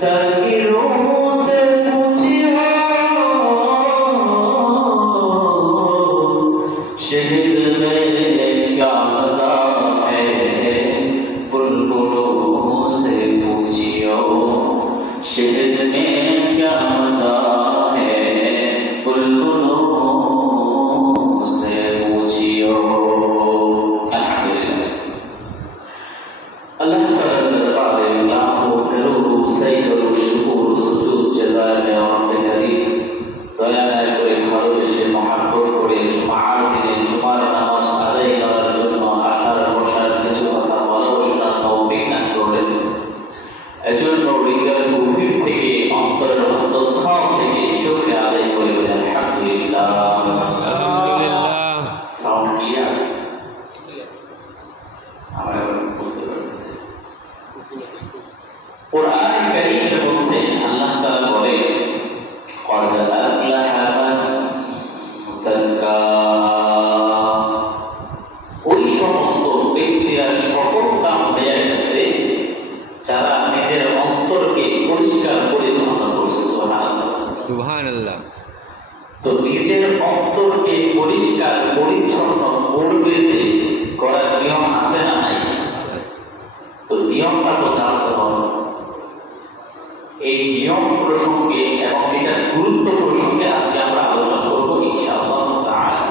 साकिरों से पूछियो शहर में क्या मजा है, बुलबुलों से पूछियो शहर में क्या मजा है, बुलबुलों से पूछियो। अल्लाह कुरान करीम में बोलते अल्लाह ताला बोले क़द अफ़लह मन ज़क्का, ওই সমস্ত ব্যক্তিরা সফলতা হয়ে গেছে যারা নিজের অন্তরকে পরিষ্কার পরিচ্ছন্ন করছে। সুবহানাল্লাহ। তো নিজের অন্তরকে পরিষ্কার পরিচ্ছন্ন করবে যে করার নিয়ম আছে না নাই? তো নিয়মটা তো জানতে হবে। এই নিয়ম প্রসঙ্গে এবং এটার গুরুত্ব প্রসঙ্গে আজকে আমরা আলোচনা করবো ইনশাআল্লাহ তাআলা।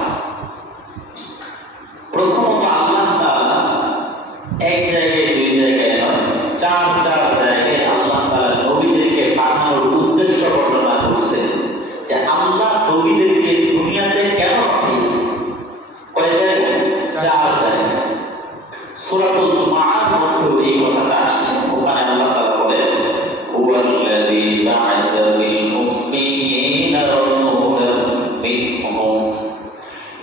প্রথমত আল্লাহ তাআলা এক জায়গায় দুই জায়গায় নয়, চার জায়গায় আল্লাহ তাআলা নবীদেরকে পাঠানোর উদ্দেশ্য বর্ণনা করছেন যে আল্লাহ নবীদেরকে দুনিয়াতে কেন পাঠিয়েছেন। কয় জায়গায়? চার জায়গায়। সূরাতুল জুমআর মধ্যে এই কথাটা আসছে। ওখানে আল্লাহ তাআলা বলেন হুয়াল্লাযী বা'আসা ফিল উম্মিয়্যিনা রাসূলান মিনহুম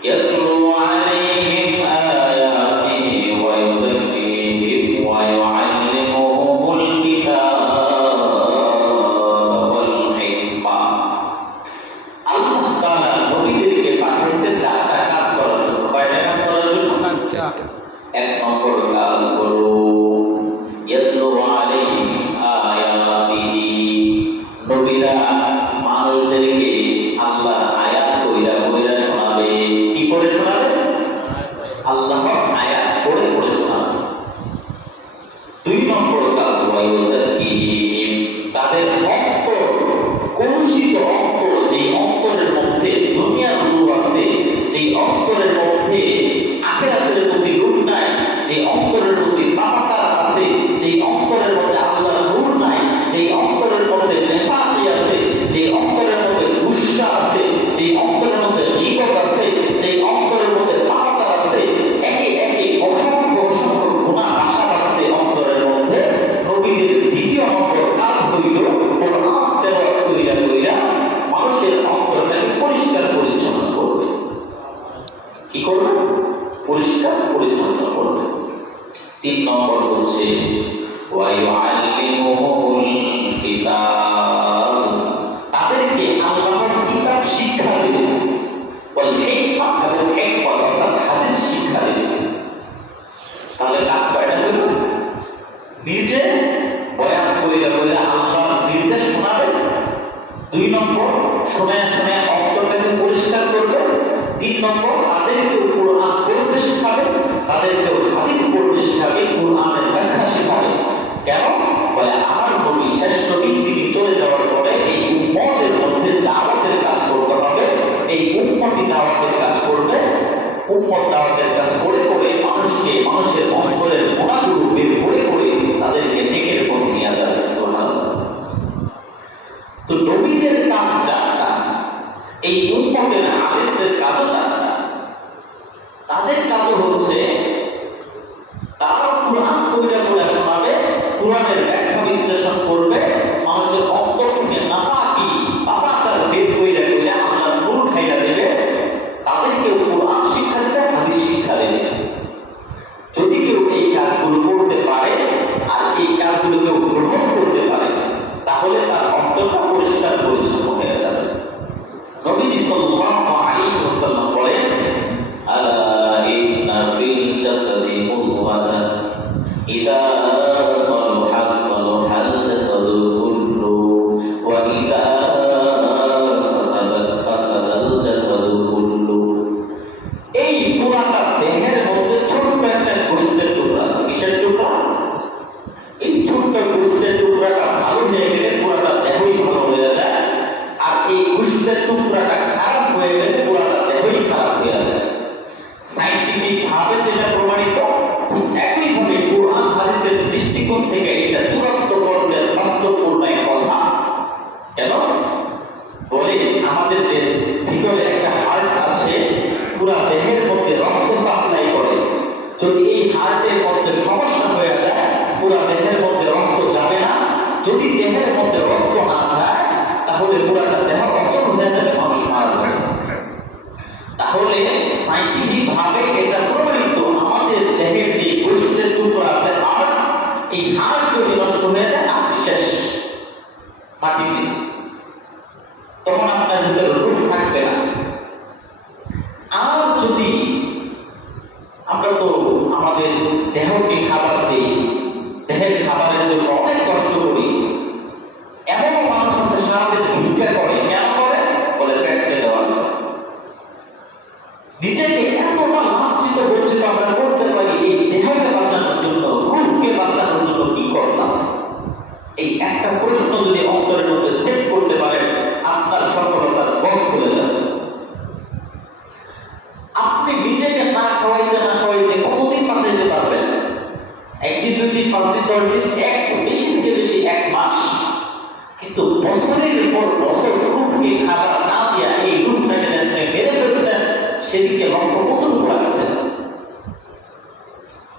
ইয়াতলু আলাইহিম আয়াতিহি ওয়া ইউযাক্কিহিম ওয়া ইউআল্লিমুহুমুল কিতাবা ওয়াল হিকমা। আল্লাহ তাআলা নবীদেরকে পাঠিয়েছেন চারটা কাজ করার জন্য। কয়টা কাজ করার জন্য? চারটা। এক নম্বর কাজ হলো ইয়াতলু আলাইহিম আয়াতিহি, নবীরা মানুষদেরকে আল্লাহর আয়াত কইরা কইরা শোনাবে। কি করে শোনাবে? আল্লাহর আয়াত পড়ে পড়ে শোনাবে। দুই নম্বর কাজ ওয়া ইউযাক্কিহিম, তাদের অন্তর, কলুষিত অন্তর, যেই অন্তরের মধ্যে দুনিয়ার নূর আছে, যেই অন্তরের মধ্যে আখিরাতের প্রতি রূপ নাই, যে অন্তরের প্রতি পাপাচার আছে, যে অন্তরের মধ্যে আল্লাহর নূর নাই, যে অন্তরের মধ্যে নেফাকি আছে, যে অন্তরের মধ্যে গুসা আছে, যে অন্তরের মধ্যে গীবত আছে, যে অন্তরের মধ্যে পাপাচার আছে, একে একে অসংখ্য অসংখ্য গুনাহ আশা আছে অন্তরের মধ্যে। নবীদের দ্বিতীয় নম্বর কাজ হইল কোরআন তেলাওয়াত কইরা কইরা মানুষের অন্তরটাকে পরিষ্কার পরিচ্ছন্ন করবে। কি করবে? পরিষ্কার পরিচ্ছন্ন করবে। তিন নম্বর হচ্ছে ওয়া ইউআল্লিমুহুমুল কিতাব, তাদেরকে আল্লাহর কিতাব শিক্ষা দেবে। ওয়াল হিকমা, এবং হিকমত অর্থাৎ হাদিস শিক্ষা দেবে। তাহলে কাজ কয়টা হলো? নিজে বয়ান কইরা কইরা আল্লাহর নির্দেশ শোনাবে। দুই নম্বর শুনে শুনে অন্তরটাকে পরিষ্কার করবে। তিন নম্বর তাদেরকে কোরআন পড়তে শেখাবে, তাদেরকে হাদিস পড়তে শেখাবে, কোরআনের ব্যাখ্যা শেখাবে। কেন? বলে আমার নবী শেষ নবী, তিনি চলে যাওয়ার পরে এই উম্মতের মধ্যে দাওয়াতের কাজ করতে হবে। এই উম্মতই দাওয়াতের কাজ করবে। উম্মত দাওয়াতের কাজ করে করে মানুষকে, মানুষের অন্তরের গুনাহগুলো বের করে করে তাদেরকে নেকের পথে নিয়ে যাবে। সুবহানাল্লাহ। তো নবীদের কাজ চারটা, এই উম্মতের আলেমদের কাজও চারটা। তাদের কাজও হচ্ছে তারা কোরআন কইরা কইরা শোনাবে, কোরআনের ব্যাখ্যা বিশ্লেষণ করবে, মানুষের অন্তর থেকে নাপাকি পাপাচার বের কইরা কইরা আল্লাহর নূর ঢাইলা দেবে। তাদেরকে কোরআন শিক্ষা দেবে, হাদিস শিক্ষা দেবে। যদি কেউ এই কাজগুলো করতে পারে আর এই কাজগুলো কেউ গ্রহণ করতে পারে, তাহলে তার অন্তরটা পরিষ্কার পরিচ্ছন্ন হয়ে যাবে। নবীজি সাল্লাল্লাহু আলাইহি ওয়াসাল্লাম বলেন আলা ইন্না ফিল জাসাদি মুদগাতান ইযা সালাহা সালাহাল জাসাদু মধ্যে রক্ত না যায় তাহলে পুরাটা দেহ অচল হয়ে যাবে, মানুষ মারা যাবে। তাহলে সাইন্টিফিক ভাবে এটা প্রমাণিত, আমাদের দেহের যে গোষ্ঠের টুকরা আছে হাড়, এই হাড় যদি নষ্ট হয়ে যায় আপনি শেষ, মাটি দিচ্ছে, তখন আপনার ভিতরে রূপ থাকবে না। আর যদি আমরা তো আমাদের দেহকে খাবার দিই, দেহের খাবারের জন্য অনেক কষ্ট করি, এমনও মানুষ আছে সারাদিন ভিক্ষা করে, কেন করে? বলে পেটকে দেওয়ার জন্য। নিজেকে এতটা লাঞ্ছিত বঞ্চিত আমরা করতে পারি এই দেহকে বাঁচানোর জন্য, রূপকে বাঁচানোর জন্য কি করলাম? এই একটা প্রশ্ন যদি অন্তরের মধ্যে সেট করতে পারেন, আপনার সফলতার পথ খুলে যাবে। আপনি নিজেকে না খাওয়াইতে কতদিন বাঁচাইতে পারবেন? একদিন, 2 দিন, 5 দিন, 10 দিন, বেশি থেকে বেশি 1 মাস। কিন্তু বছরের পর বছর রূপকে খাবার না দিয়া এই রূপটাকে আপনি মেরে ফেলছেন, সেদিকে লক্ষ্য কতটুকু রাখছেন?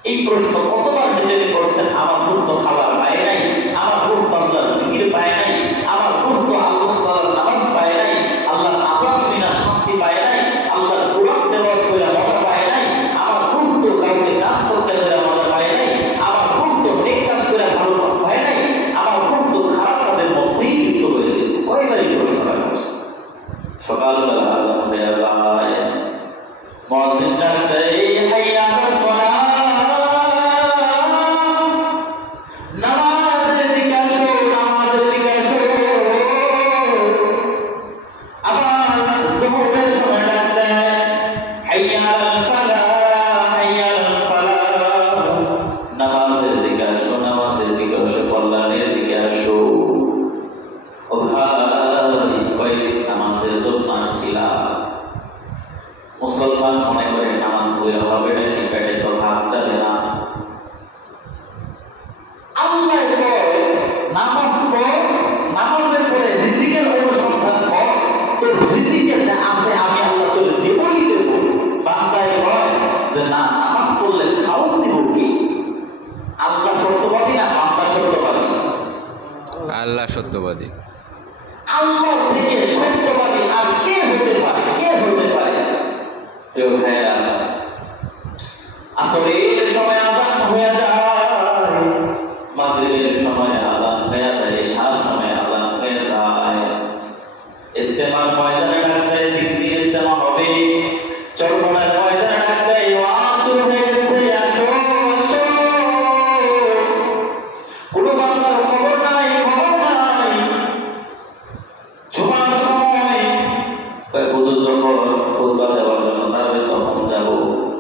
এই প্রশ্ন কতবার নিজেকে করছেন? আমার রূপ তো খাবার পায় নাই, আমার রূপ আল্লাহর জিকির পায় নাই, আমার রূপ তো আল্লাহ তাআলার নামাজ পায় নাই, আল্লাহর আযান শুনে শান্তি পায় নাই, আল্লাহর কোরআন তেলাওয়াত করে মজা পায় নাই, আমার রূপ তো কাউকে দান করতে করে মজা পায় নাই, আমার রূপ তো নেক কাজ করে ভালো পায় নাই, আমার রূপ তো খারাপ কাজের মধ্যেই লিপ্ত হয়ে গেছে। কয়বার এই প্রশ্নটা করছে? সকালবেলা আযান হয়ে যায়, মুয়াজ্জিন ডাকতে, হাইয়া আলাস সালাহ, নামাজের দিকে আসো, নামাজের দিকে আসো। আবার যুহরের সময় ডাকতে, হাইয়া আলাল ফালাহ, হাইয়া আলাল ফালাহ, নামাজের দিকে আসো, নামাজের দিকে আসো, কল্যাণের দিকে আসো। ও ভাই, কয়েকদিন নামাজের জন্য আসছিলাম। মুসলমান মনে করে নামাজ পড়লে হবে নাকি, পেটে তো ভাত যাবে না। আল্লাহ বলে নামাজ পড়, নামাজের পরে রিজিকের অনুসন্ধান কর, তোর রিজিকে যা আছে আমি আল্লাহ তোর দেবই দেব। বান্দায় কয় যে না, নামাজ পড়লে খাওয়ান দিব কি? আল্লাহ সত্যবাদী না বান্দা সত্যবাদী? আল্লাহ সত্যবাদী। আল্লাহ থেকে সত্যবাদী আর কে হতে পারে? কে হতে পারে? প্রিয় ভাইরা, আসরের সময় আযান হয়ে যায়, মাগরিবের সময় আযান হয়ে যায়, ইশার সময় আযান হয়ে যায়। ইজতেমার ময়দানে ডাকতে, 3 দিন ইজতেমা হবে। চরমনার ময়দানে ডাকতে, ওয়াজ শুরু হয়ে গেছে, আসো আসো। কোনো বান্দার খবর নাই, খবর নাই। জুমার সময় হুজুর যখন খুতবা দেওয়ার জন্য দাঁড়াবে তখন যাব,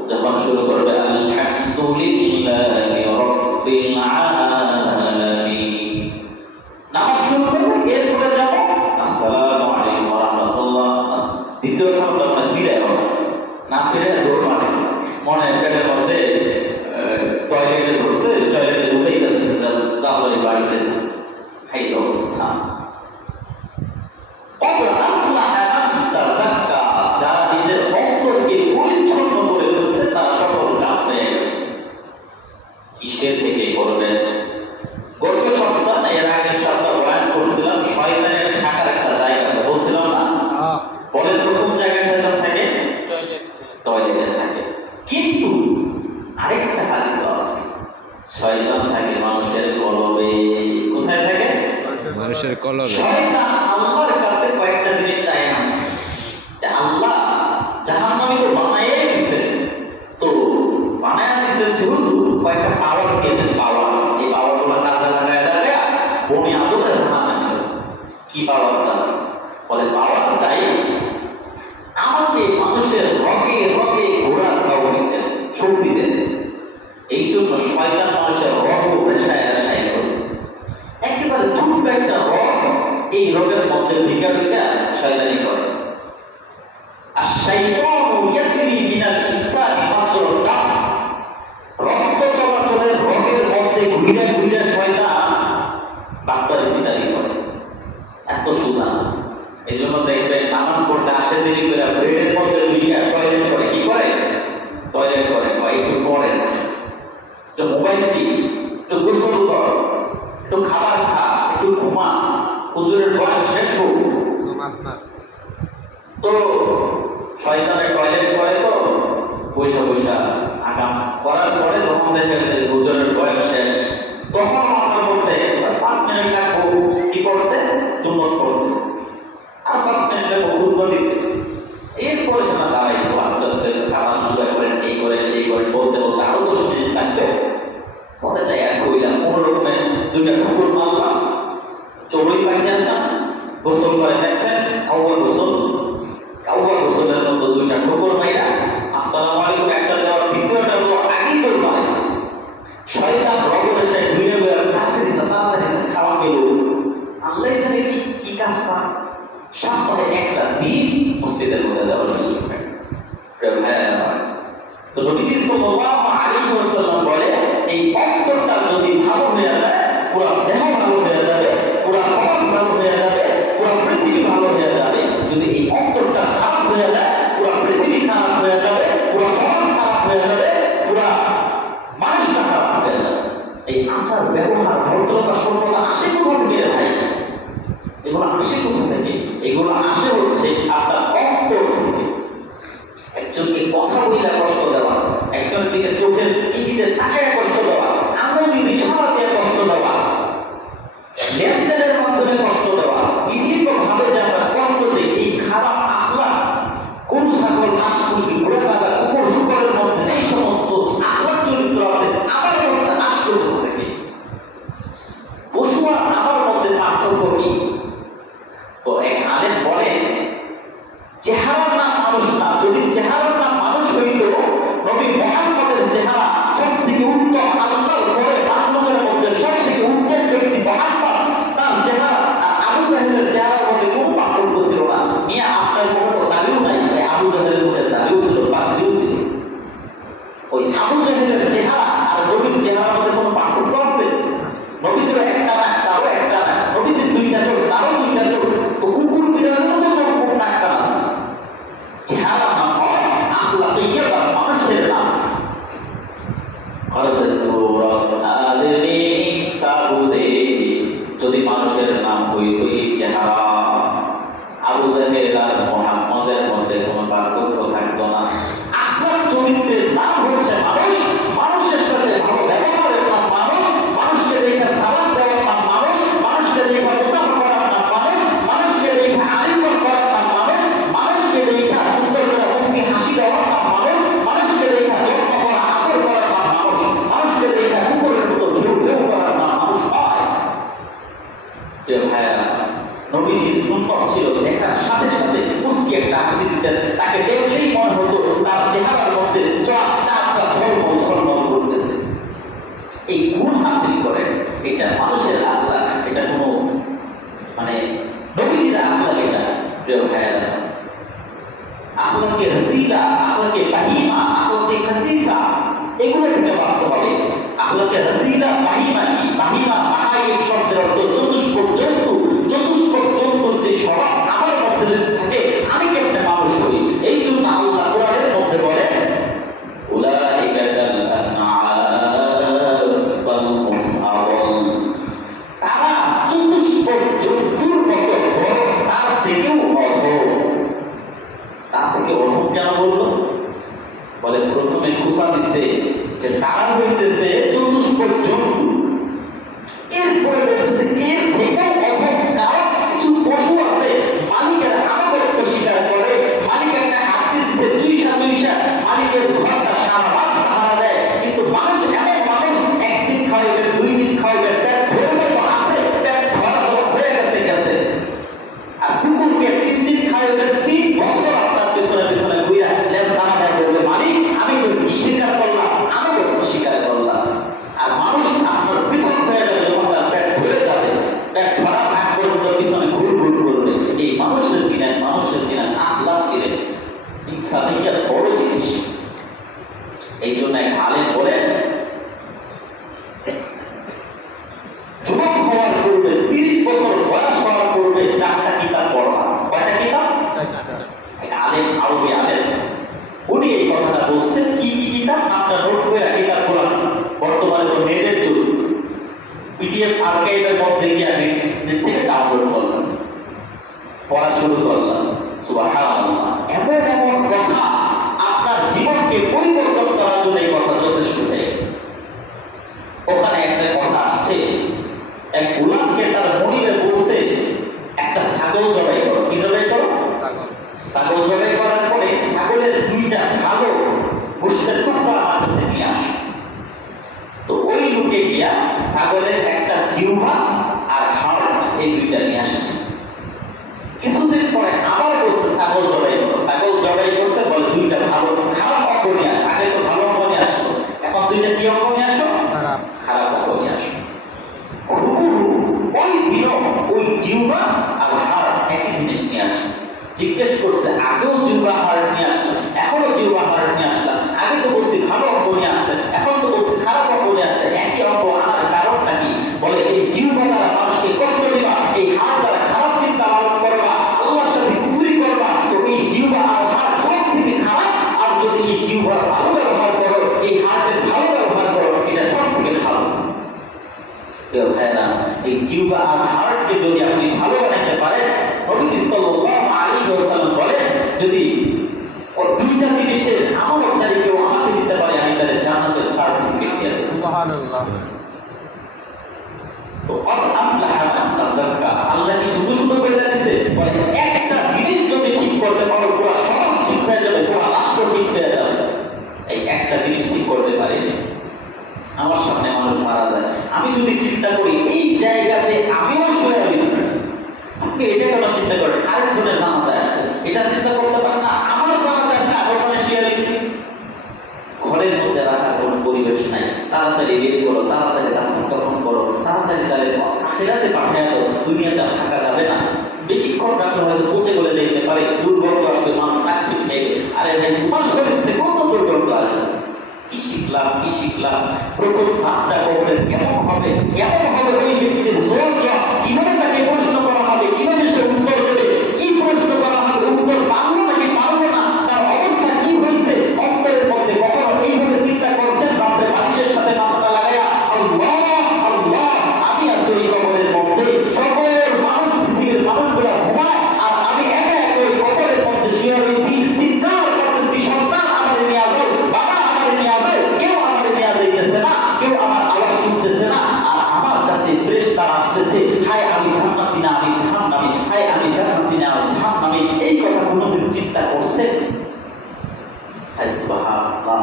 যখন শুরু করবে আলহামদুলিল্লাহি রাব্বিল আলামিন, নামাজ শুরু করবে, এরপরে যাব আসসালামু আলাইকুম ওয়া রাহমাতুল্লাহ। দ্বিতীয় সালাম আমরা ফিরে হবে না, ফিরে দৌড় মারে, মনে পেটের মধ্যে টয়লেটে ধরছে, টয়লেটে ঢুকেই গেছে, তাড়াতাড়ি বাড়িতে যান। এই অবস্থা। যারা নিজের অন্তরকে পরিচ্ছন্ন করে ফেলছে তারা সফল কাম হয়ে গেছে। কিসের থেকে করবেন? গত সপ্তাহ, এর আগের সপ্তাহ বয়ান করছিলাম, শয়তানের থাকার একটা জায়গা আছে, বলছিলাম না? বলেন তো কোন জায়গায় শয়তান থাকে? টয়লেটে থাকে। কিন্তু আরেকটা হাদিস আছে, শয়তান থাকে মানুষের কলবে। কোথায় থাকে? মানুষের কলবে। শয়তান আল্লাহর কাছে কয়েকটা জিনিস চায় না, যে আল্লাহ জাহান্নামী তো বানাইয়ে দিয়েছে, তো বানায় দিয়েছে যেহেতু কয়েকটা পাওয়ার দিয়ে দেন, পাওয়ার। এই পাওয়ারগুলো কাজে লাগায় যাবে, বনি আদমে জাহান্নামী। কি পাওয়ার চাস? বলে পাওয়ার চাই আমাকে মানুষের রগে রগে ঘোড়া খাওয়া দিতেন, শক্তি দেন। এই জন্য শয়তান মানুষের রগ পেশায় আশায় করে, একেবারে ছোট্ট একটা রগ, এই রগের মধ্যে ঢিকা ঢিকা শয়তানি করে। আর শাইতানু ইয়াজরি মিনাল ইনসানি মাজরাত দাম, রক্ত চলাচলের রগের মধ্যে ঘুরে ঘুরে শয়তান বাক্তারি চিতারি করে। এত সুদা। এই জন্য দেখবেন নামাজ পড়তে আসে দেরি করে ব্রেডের মধ্যে ঢিকা টয়লেট করে। কি করে? টয়লেট করে। একটু পরে একটু মোবাইল টিপ, একটু গোসল কর, একটু খাবার খা, একটু ঘুমা, হুজুরের বয়স শেষ হোক। তো শয়তানের টয়লেট করে তো পয়সা পয়সা আগাম করার পরে তখন দেখে যে হুজুরের বয়স শেষ, তখন মাথা করতে 5 মিনিট লাগবো কি করতে, সুন্নত করতে, আর 5 মিনিট লাগবো খুতবা দিতে। এরপরে সেটা দাঁড়াই আস্তে আস্তে খাবার শুরু করেন, এই করে সেই করে বলতে বলতে আরো 10 মিনিট লাগবে। পরে যাই আর কইলাম কোনো রকমে 2টা ঠুকুর মারলাম, চড়ুই পাখি আসলাম, গোসল করে দেখছেন কাউয়া গোসলের মতো 2টা ঠুকুর মাইরা আসসালামু আলাইকুম একটা দেওয়ার দ্বিতীয়টা দেওয়ার আগেই তোর মারে শয়তান রগরে সে ঘুরে ঘুরে কাছে দিতে তাড়াতাড়ি খাওয়া গেল। আল্লাহ জানে কি কাজ পা সামনে একটা দিন মসজিদের মধ্যে দেওয়ার জন্য। তো নবীজি সাল্লাল্লাহু আলাইহি ওয়াসাল্লাম বলে এই অন্তরটা যদি ভালো হয়ে যায় পুরো দেহ ভালো হয়ে যাবে, পুরো সমাজ ভালো হয়ে যাবে, পুরো পৃথিবী ভালো হয়ে যাবে। যদি এই অন্তরটা খারাপ হয়ে যায় পুরো পৃথিবী খারাপ হয়ে যাবে, পুরো সমাজ খারাপ হয়ে যাবে, পুরো মানুষটা খারাপ হয়ে যাবে। এই আচার ব্যবহার ভদ্রতা সভ্যতা আসে কোথা থেকে ভাই? এগুলো আসে কোথা থেকে? এগুলো আসে হচ্ছে আপনার অন্তর থেকে। একজনকে কথা বলে কষ্ট দেওয়া, একজনের দিকে চোখের ইঙ্গিতে তাকায় কষ্ট দেওয়া, আঙুলি ইশারা দিয়ে কষ্ট দেওয়া, লেনদেনের মাধ্যমে কষ্ট দেওয়া, বিভিন্ন ভাবে যে আমরা কষ্ট দিই, এই খারাপ আখলাক কোন ছাগল হাঁসমুরগি ঘোড়া লাগা কুকুর শুকরের মধ্যে এই সমস্ত আখলাক চরিত্র আছে। আমার মধ্যে আসলো কোথা থেকে? পশু আর আমার মধ্যে পার্থক্য কি? তো এক আলেম বলে চেহারার নাম মানুষ না, যদি চেহারার নাম মানুষ হইত নবী মুহাম্মদের চেহারা সব থেকে উত্তম, আল্লাহর পরে মানুষের মধ্যে সব থেকে উত্তম ব্যক্তি মুহাম্মদ, তার চেহারা আর আবু জাহেলের চেহারার মধ্যে কোন পার্থক্য ছিল না। মিয়া আপনার কোনো দাবিও নাই, আবু জাহেলের মধ্যে দাবিও ছিল, পাত্রিও ছিল। ওই আবু জাহেলের চেহারা আর নবীর চেহারার মধ্যে কোনো পার্থক্য আছে? নবীদের একটা না, তারও একটা না, নবীদের 2টা চোখ, তারও 2টা চোখ। তো কুকুর বিড়ালের মতো চোখ কোন একটা আছে? চেহারা নাম হয় আখলাকিয়া বা মানুষের নাম। যদি মানুষের নাম হইত এই চেহারা, আবু জাহেল আর মুহাম্মদের মধ্যে কোনো পার্থক্য থাকতো না। আখলাক চরিত্রের নাম হচ্ছে মানুষ, মানুষের সাথে ভালো ব্যবহারের নাম মানুষ, মানুষকে দেখে সালাম দেওয়ার নাম মানুষ, মানুষকে দেখে মুসাফা করার নাম মানুষ, মানুষকে দেখে আলিঙ্গন করার নাম মানুষ, মানুষকে দেখে সুন্দর করে মুখে হাসি দেওয়ার নাম মানুষ, মানুষকে দেখে যত্ন করা আদর করার নাম মানুষ, মানুষকে দেখে কুকুরের মতো ঘেউ ঘেউ করার নাম মানুষ হয়। ভাইয়া নবীজির সুন্নত ছিল দেখার সাথে সাথে মুস্কি একটা হাসি দিতেন, তাকে দেখলেই মনে হতো তার চেহারার মধ্যে চারটা ঝলমল ঝলমল করতেছে। এই গুণ হাসিল করেন, এটা মানুষের আখলাক, এটা কোনো মানে নবীজির আখলাক। এটা প্রিয় ভাইয়েরা, আখলাকে রসিলা, আখলাকে বাহিমা, আখলাকে খাসিসা, এগুলো থেকে বাঁচতে হবে। আখলাকে রসিলা বাহিমা কি? বাহিমা বাহাইম শব্দের অর্থ চতুষ্পদ জন্তু। চতুষ্পদ জন্তুর যে স্বভাব আমার মধ্যে যদি থাকে আমি কেমনে মানুষ হই? এই জন্য আল্লাহ কোরআনের মধ্যে বলে উলাইকা কাল আনআম বাল হুম আদল, তারা চতুষ্পদ জন্তুর মতো বড়, তার থেকেও অধম। তার থেকে অধম কেন বললো? বলে প্রথমে খুশা দিছে যে তারা হইতেছে চতুষ্পদ জন্তু, এরপরে বলতেছে এর থেকেও অধম। কারণ কিছু পশু আছে মালিকের আনুগত্য স্বীকার করে, মালিক একটা হাতি দিচ্ছে চুইসা চুইসা মালিকের ঘরটা সারা রাত পাহারা দেয়, কিন্তু মানুষ এমন মানুষ একদিন খাওয়াবে, 2 দিন খাওয়াবে, পেট ভরবে তো আছে, পেট ভরা হয়ে গেছে গেছে। আর কুকুরকে 3 দিন খাওয়াবে, 3 বছর আপনার পেছনে পেছনে ঘুরা লেজ নাড়া বলবে মালিক আমি তো স্বীকার করলাম, আমি তো স্বীকার করলাম। আর মানুষ আপনার পৃথক হয়ে যাবে যখন তার পেট ভরে যাবে, পেট ভরা ভাগ পর্যন্ত পিছনে ঘুর ঘুর করবে। এই মানুষের চিনেন আখলাক চিনেন, ইনসানিয়ত বড় জিনিস। এই জন্য এক আলেম বলেন যুবক হওয়ার পূর্বে 30 বছর বয়স হওয়ার পূর্বে 4টা কিতাব পড়া। কয়টা কিতাব? 4টা। এক আলেম, আরবি আলেম, উনি এই কথাটা বলছেন। কি কি কিতাব? আপনার নোট করে কিতাব পড়ান। বর্তমানে তো নেটের যুগ, পিডিএফ আর্কাইভের মধ্যে গিয়ে নেট থেকে ডাউনলোড করলাম। পড়া শুরু করলাম, সুবহানাল্লাহ। এমন এমন কথা আপনার জীবনকে পরিবর্তন করার জন্য এই কথা যথেষ্ট হয়ে গেল। ওখানে একটা কথা আসছে, এক গোলামকে তার মনিবে বলছে একটা ছাগল জবাই করো। কি জবাই করো? ছাগল জবাই করার পরে ছাগলের দুইটা ভালো গোশতের টুকরা আমার কাছে নিয়ে আসে। তো ওই লোকে গিয়া ছাগলের একটা জিহ্বা আর হাড় এই দুইটা নিয়ে আসছে। কিছুদিন পরে আবার বলছে ছাগল জবাই করো। ছাগল জবাই করছে, বলে দুইটা ভালো খারাপ অঙ্গ নিয়ে আসো। আগে তো ভালো অঙ্গ নিয়ে আসতো, এখন দুইটা কি অঙ্গ নিয়ে আসো? খারাপ অঙ্গ নিয়ে আসো। ওই দিনও ওই জিহ্বা আর হাড় একই জিনিস নিয়ে আসছে। জিজ্ঞেস করছে, আগেও জিহ্বা হাড় নিয়ে আসলাম, এখনো জিহ্বা হাড় নিয়ে আসলাম। আগে তো বলছি ভালো অঙ্গ নিয়ে আসতে, এখন তো বলছি খারাপ অঙ্গ নিয়ে আসতে। একই অঙ্গ আনার কারণটা কি? বলে এই জিহ্বা দ্বারা মানুষকে কষ্ট দিবা, এই হাড় দ্বারা খারাপ চিন্তা লালন করবা, আল্লাহর সাথে কুফরি করবা। তো এই জিহ্বা আর হাড় সব থেকে খারাপ। আর যদি এই জিহ্বার ভালো ব্যবহার করো, এই হাড়ের ভালো ব্যবহার করো, এটা সব থেকে ভালো। কেউ ভাইরা, এই জিহ্বা আর হাড়কে যদি আপনি ভালো বানাইতে পারেন, নবী সাল্লাল্লাহু আলাইহি ওয়াসাল্লাম বলেন, যদি ও দুইটা জিনিসের আমলদারি কেউ আমাকে দিতে পারে, আমি তাদের জান্নাতের সার্টিফিকেট দিয়ে দেব। সুবহানাল্লাহ। তো আল্লাহ কি শুধু শুধু বলে দিয়েছে? বলে একটা জিনিস যদি ঠিক করতে পারো, পুরো সমাজ ঠিক হয়ে যাবে, পুরো রাষ্ট্র ঠিক হয়ে যাবে। এই একটা জিনিস ঠিক করতে পারিনি। আমার সামনে মানুষ মারা যায়, আমি যদি চিন্তা করি এই জায়গাতে আমিও শুয়ে আছি, আপনি এটা কেন চিন্তা করেন? আরেকজনের জানাজায় আসছে, এটা চিন্তা করতে পারেন না? আমার জানাজায় আসছে, আর ওখানে শুয়ে আছি। ঘরের মধ্যে রাখার কোনো পরিবেশ নাই। তাড়াতাড়ি রেডি করো, তাড়াতাড়ি তখন করো, তাড়াতাড়ি তাহলে আখিরাতে পাঠায় দাও, দুনিয়াতে থাকা যাবে না। বেশিক্ষণ রাখলে হয়তো পচে গলে যেতে পারে, দুর্গন্ধ আসবে, মানুষ কাচ্ছি খেয়ে। আরে ভাই, তোমার শরীর থেকে কত দুর্গন্ধ আসবে। কি শিখলাম, কি শিখলাম? প্রথম ভাবটা কবরের কেমন হবে, কেমন হবে ওই ব্যক্তির সৌর্য, কিভাবে তাকে প্রশ্ন করা হবে, কিভাবে সে উত্তর দেবে, কি প্রশ্ন করা হবে, উত্তর পারলো নাকি পারলো না, তার অবস্থা কি হয়েছে অন্তরের মধ্যে। কখনো এইভাবে চিন্তা করছেন? বাপরে মানুষের সাথে মাথাটা লাগাইয়া আল্লাহ আল্লাহ, আমি আছি ওই কবরের মধ্যে, সকল মানুষ পৃথিবীর মানুষগুলা ঘুমায়, আর আমি একা একা ওই কবরের মধ্যে শুয়ে রয়েছি, চিৎকার করতেছি, সন্তান আমার নিয়ে আসো, বাবা আমার নিয়ে আসো। কেউ আমার নিয়ে যাইতেছে না, কেউ আমার আওয়াজ শুনতেছে না। আর আমার কাছে ফেরেশতারা আসতেছে, হায় আমি জান্নাতি না আমি জাহান্নামী, হায় আমি জান্নাতি না আমি জাহান্নামী। এই কথা কোনোদিন চিন্তা করছেন? হায় সুবহানাল্লাহ।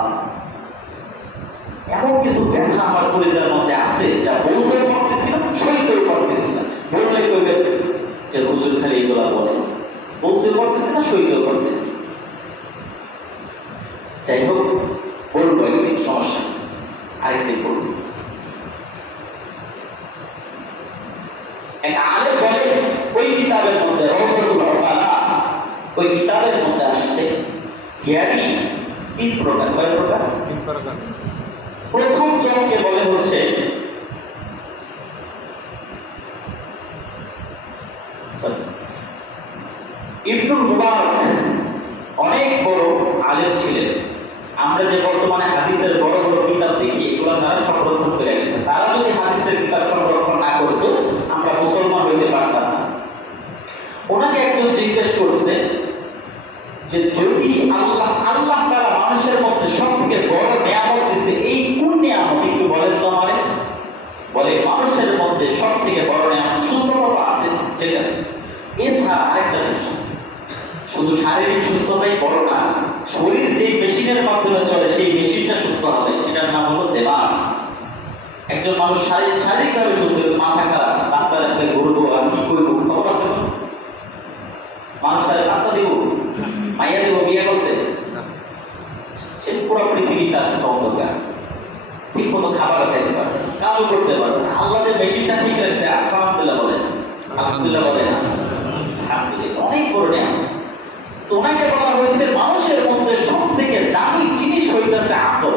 এমন কিছু ব্যথা আমার পরিবারের মধ্যে আছে, যা বলতে পারতেছি না, সইতেও পারতেছি না। বললে কইবে যে হুজুর খালি এগুলা বলে, বলতে পারতেছি না, সইতেও পারতেছি। যাই হোক, বলবো একদিন, সমস্যা আরেকদিন বলবো। এক আলেম বলে, ওই কিতাবের মধ্যে রহমতুল আলা, ওই কিতাবের মধ্যে আসছে জ্ঞানী তিন প্রকার। কয় প্রকার? তিন প্রকার। প্রথম জনকে বলে হচ্ছে ইবনুল মুবারক, অনেক বড় আলেম ছিলেন। আমরা যে বর্তমানে হাদিসের বড় বড় কিতাব দেখি, এগুলো তারা সংরক্ষণ করে গেছে। তারা যদি হাদিসের কিতাব সংরক্ষণ না করতো, আমরা মুসলমান হইতে পারতাম না। ওনাকে একজন জিজ্ঞেস করছে যে যদি আল্লাহ তাআলা মানুষের মধ্যে সব থেকে বড় নিয়ামত দিচ্ছে, এই কোন নিয়ামত একটু বলেন তো আমারে। বলে মানুষের মধ্যে সব থেকে বড় নিয়ামত সুস্থতা আছে, ঠিক আছে, এছাড়া আরেকটা জিনিস আছে। শুধু শারীরিক সুস্থতাই বড় না, শরীর যেই মেশিনের মাধ্যমে চলে সেই মেশিনটা সুস্থ হবে, সেটার নাম হলো দেমাগ। একজন মানুষ শারীরিকভাবে সুস্থ, মাথা খারাপ, রাস্তায় রাস্তায় ঘুরবো আর কি করবো, খবর আছে না? মানুষ তাহলে রাস্তা দিব, মাইয়া দিব, বিয়ে করতে, সে পুরো পৃথিবী তার সম্পর্কে ঠিক মতো খাবার খাইতে পারবে, কাজও করতে পারবে। আল্লাহ যে মেশিনটা ঠিক রাখছে, আলহামদুলিল্লাহ বলেন, আলহামদুলিল্লাহ বলেন, আলহামদুলিল্লাহ, অনেক বড় নিয়ামত। তো ওনাকে বলা হয়েছে মানুষের মধ্যে সব থেকে দামি জিনিস হইতেছে আকল।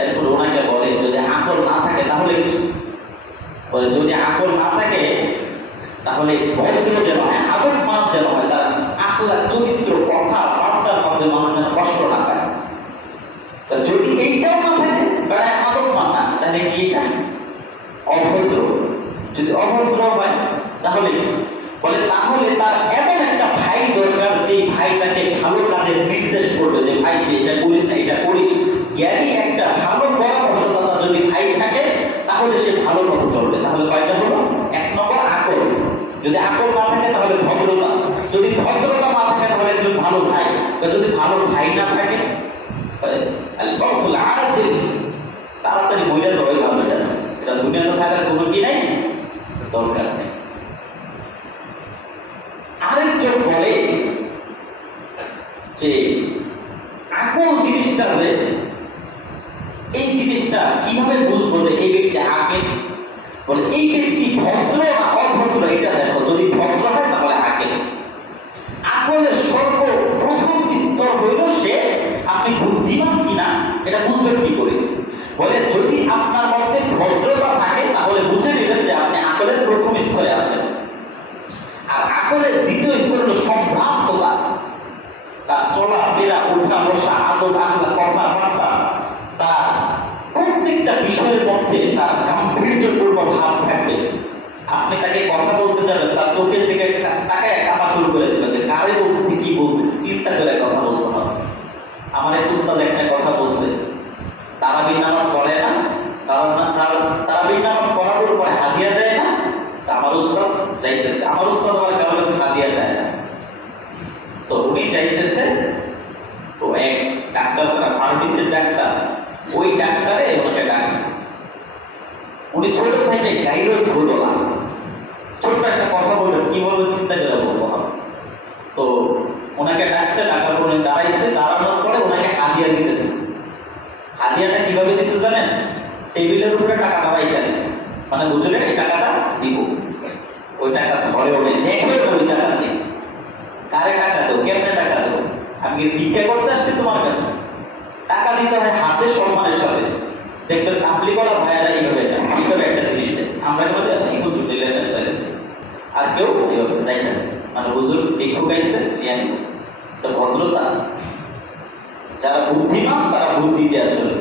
এরপর ওনাকে বলে যদি আকল না থাকে তাহলে কি? বলে যদি আকল না থাকে তাহলে ভদ্র যেন হয়, আদব মান যেন হয়, তার আখলাক চরিত্র কথা বার্তার মধ্যে মানুষ যেন কষ্ট না পায়। যদি এইটাও না থাকে, বেড়ায় আদব মান না, তাহলে কি এটা অভদ্র। যদি অভদ্র হয় তাহলে বলে তাহলে তার এমন একটা ভাই দরকার যে ভাই তাকে ভালো কাজের নির্দেশ করবে, যে ভাই এটা করিস না এটা করিস। জ্ঞানী একটা ভালো পরামর্শদাতা যদি ভাই থাকে তাহলে সে ভালো পথে চলবে। তাহলে কয়টা হলো? এক নম্বর আকল, যদি আকল না থাকে তাহলে ভদ্রতা, যদি ভদ্রতা না থাকে তাহলে একজন ভালো ভাই, যদি ভালো ভাই না থাকে তাড়াতাড়ি মহিলা সবাই ভালো যাবে, এটা দুনিয়াতে থাকার কোনো কি নাই, দরকার নেই। আরেকজন বলে যে আকল জিনিসটা যে এই জিনিসটা কিভাবে বুঝবো যে এই ব্যক্তি আগে, বলে এই ব্যক্তি ভদ্র না অভদ্র এটা দেখো, যদি ভদ্র হয় তাহলে আগে। আকলের সর্বপ্রথম স্তর হইল সে আপনি বুদ্ধিমান কিনা এটা বুঝবেন কি করে? বলে যদি আপনার মধ্যে ভদ্রতা থাকে তাহলে বুঝে নেবেন যে আপনি আকলের প্রথম স্তরে আছেন। আর আকলের দ্বিতীয় স্তর হল সম্ভ্রান্ততা, তার চলাফেরা, উঠা বসা, আদব আখলাক, কথাবার্তা, তার প্রত্যেকটা বিষয়ের মধ্যে তার গাম্ভীর্যপূর্ণ ভাব থাকবে। আপনি তাকে কথা বলতে যাবেন, তার চোখের দিকে তাকায় কাঁপা শুরু করে দেবেন যে কারে বলতেছি, কি বলতেছি, চিন্তা করে কথা বলতে হবে। আমার এক উস্তাদ একটা কথা বলছে, তারাবির নামাজ পড়ে না, তারাবির নামাজ পড়ানোর পরে হাদিয়া দেয় না। আমার উস্তাদ যাইতেছে, আমার উস্তাদ আমার কারোর কাছে হাদিয়া চায় না, তো উনি যাইতেছে, তো এক ডাক্তার ছাড়া ফার্মেসির ডাক্তার, ওই ডাক্তারে ওনাকে ডাকছে। উনি ছোট থেকে গাইরোড হতো না, ছোট্ট একটা কথা বলবেন, কি বলবেন চিন্তা করে বলবো না। তো ওনাকে ডাকছে, ডাকার পর উনি দাঁড়াইছে, দাঁড়ানোর পরে ওনাকে হাদিয়া দিতেছে। হাদিয়াটা কিভাবে দিচ্ছে জানেন? টেবিলের উপরে টাকাটা রাইখা দিচ্ছে, মানে বুঝলেন এই টাকাটা দিব। ওই টাকা ধরে ওঠে, দেখে ওই টাকা দিই, কারে টাকা দেবো, কেমনে টাকা দেবো, আমি ভিক্ষা করতে আসছি তোমার কাছে, টাকা দিতে হয় হাতে সম্মানের সাথে। দেখবেন তাবলীগওয়ালা ভাইয়ারা এইভাবে একটা জিনিস দেয়, আমরা কেউ দিলেন আর কেউ এইভাবে দেয় না, মানে হুজুর ভিক্ষুক আইছে তো ভদ্রতা। যারা বুদ্ধিমান তারা বুদ্ধি দিয়ে চলে।